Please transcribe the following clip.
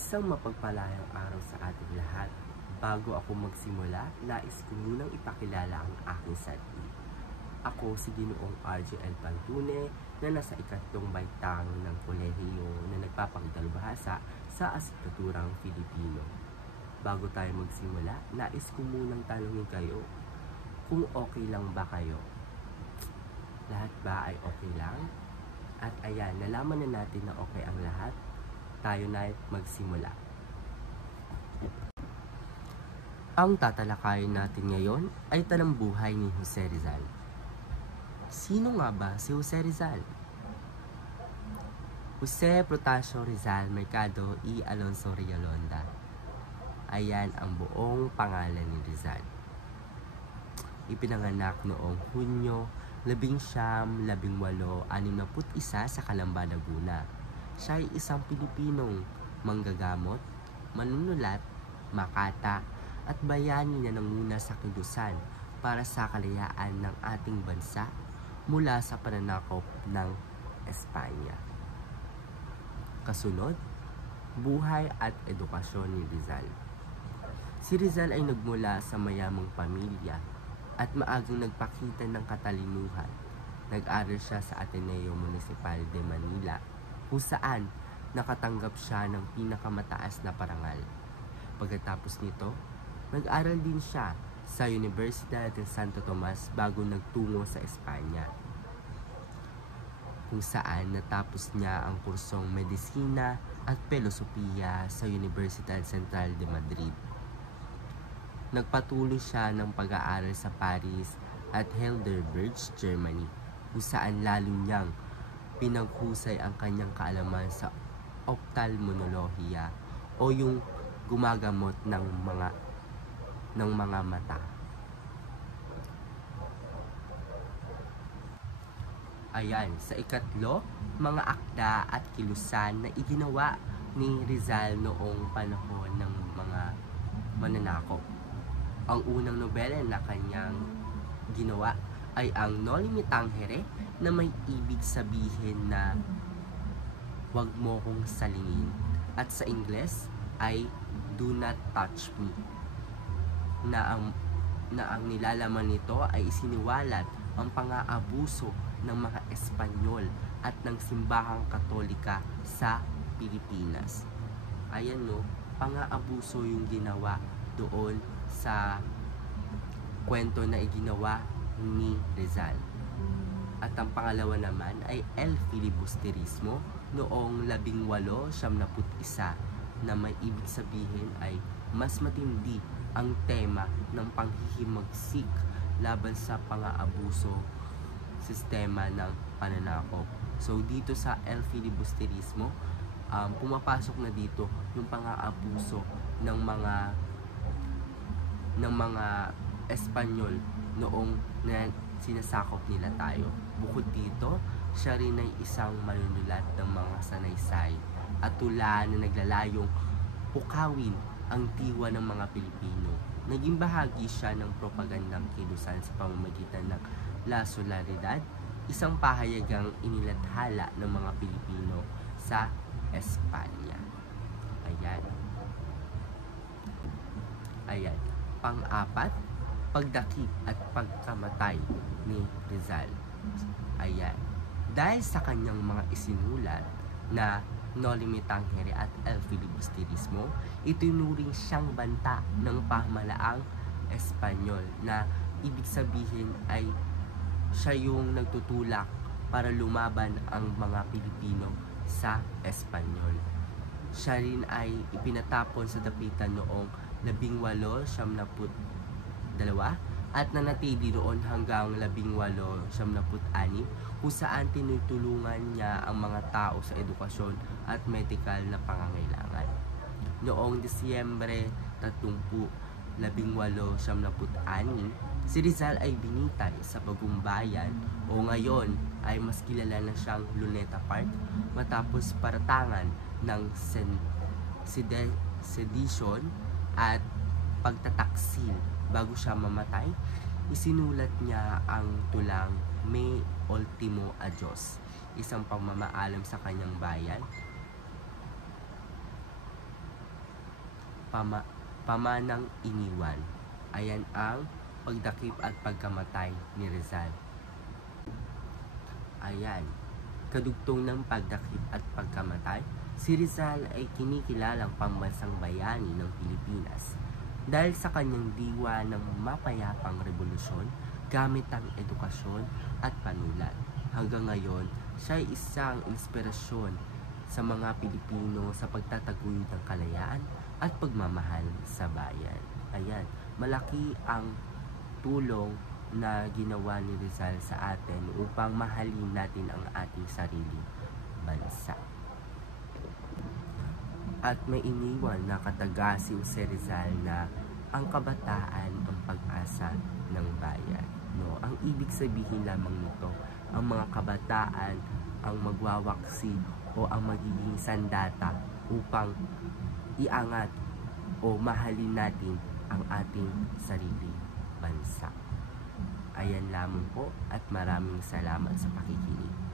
Isang mapagpalayang araw sa ating lahat. Bago ako magsimula, nais ko munang ipakilala ang aking sarili. Ako si Ginoong RJL Pantune na nasa ikatlong baitang ng kolehiyo na nagpapakidalubhasa sa asignaturang Filipino. Bago tayo magsimula, nais ko munang tanungin kayo kung okay lang ba kayo. Lahat ba ay okay lang? At ayan, nalaman na natin na okay ang lahat. Tayo na magsimula. Ang tatalakayin natin ngayon ay talambuhay ni Jose Rizal. Sino nga ba si Jose Rizal? Jose Protasio Rizal Mercado y Alonso Realonda. Ayan ang buong pangalan ni Rizal. Ipinanganak noong Hunyo 19, 1861 sa Calamba, Laguna. Siya ay isang Pilipinong manggagamot, manunulat, makata at bayani na nanguna sa kilusan para sa kalayaan ng ating bansa mula sa pananakop ng Espanya. Kasunod, buhay at edukasyon ni Rizal. Si Rizal ay nagmula sa mayamang pamilya at maagang nagpakita ng katalinuhan. Nag-aral siya sa Ateneo Municipal de Manila, kung saan nakatanggap siya ng pinakamataas na parangal. Pagkatapos nito, nag-aral din siya sa Universidad de Santo Tomas bago nagtungo sa Espanya, kung saan natapos niya ang kursong Medisina at Filosofiya sa Universidad Central de Madrid. Nagpatuloy siya ng pag-aaral sa Paris at Heidelberg, Germany, kung saan lalo niyang pinaghusay ang kanyang kaalaman sa ophthalmolohiya o yung gumagamot ng mga mata. Ayan, sa ikatlo, mga akda at kilusan na iginawa ni Rizal noong panahon ng mga mananakop. Ang unang nobela na kanyang ginawa ay ang Noli Me Tangere, na may ibig sabihin na wag mo kong salingin, at sa Ingles ay Do Not Touch Me, na ang nilalaman nito ay isiniwalat ang pang-aabuso ng mga Espanyol at ng simbahang Katolika sa Pilipinas. Ayan no, pang-aabuso yung ginawa doon sa kwento na iginawa ni Rizal. At ang pangalawa naman ay El Filibusterismo noong 1871, na may ibig sabihin ay mas matindi ang tema ng panghihimagsik laban sa pang-aabuso sistema ng pananakop. So dito sa El Filibusterismo, pumapasok na dito yung pang-aabuso ng mga Espanyol noong sinasakop nila tayo. Bukod dito, siya rin ay isang manunulat ng mga sanaysay at tula na naglalayong pukawin ang diwa ng mga Pilipino. Naging bahagi siya ng propagandang kilusan sa pamamagitan ng La Solidaridad, isang pahayagang inilathala ng mga Pilipino sa Espanya. Ayan. Pang-apat, pagdakip at pagkamatay ni Rizal. Ayan. Dahil sa kanyang mga isinulat na Noli Me Tangere at El Filibusterismo, itinuring siyang banta ng pamahalaang Espanyol, na ibig sabihin ay siya yung nagtutulak para lumaban ang mga Pilipino sa Espanyol. Siya rin ay ipinatapon sa dapitan noong 1872 at nanatili roon hanggang 1876 kung saan tinutulungan niya ang mga tao sa edukasyon at medikal na pangangailangan. Noong Disyembre 30, 1876, si Rizal ay binitay sa Bagong Bayan o ngayon ay mas kilala na siyang Luneta Park matapos paratangan ng sedition at pagtataksil. Bago siya mamatay, isinulat niya ang tulang Me Ultimo Adios, isang pagmamaalam sa kanyang bayan, pamanang iniwan. Ayan ang pagdakip at pagkamatay ni Rizal. Ayan, kadugtong ng pagdakip at pagkamatay, si Rizal ay kinikilalang pambansang bayani ng Pilipinas dahil sa kanyang diwa ng mapayapang revolusyon gamit ang edukasyon at panulat. Hanggang ngayon, siya ay isang inspirasyon sa mga Pilipino sa pagtataguyod ng kalayaan at pagmamahal sa bayan. Ayan, malaki ang tulong na ginawa ni Rizal sa atin upang mahalin natin ang ating sariling bansa. At may iniwan na katagasiw si Rizal na ang kabataan ang pag-asa ng bayan. No, ang ibig sabihin lamang nito, ang mga kabataan ang magwawaksi o ang magiging sandata upang iangat o mahalin natin ang ating sariling bansa. Ayan lamang po at maraming salamat sa pakikinig.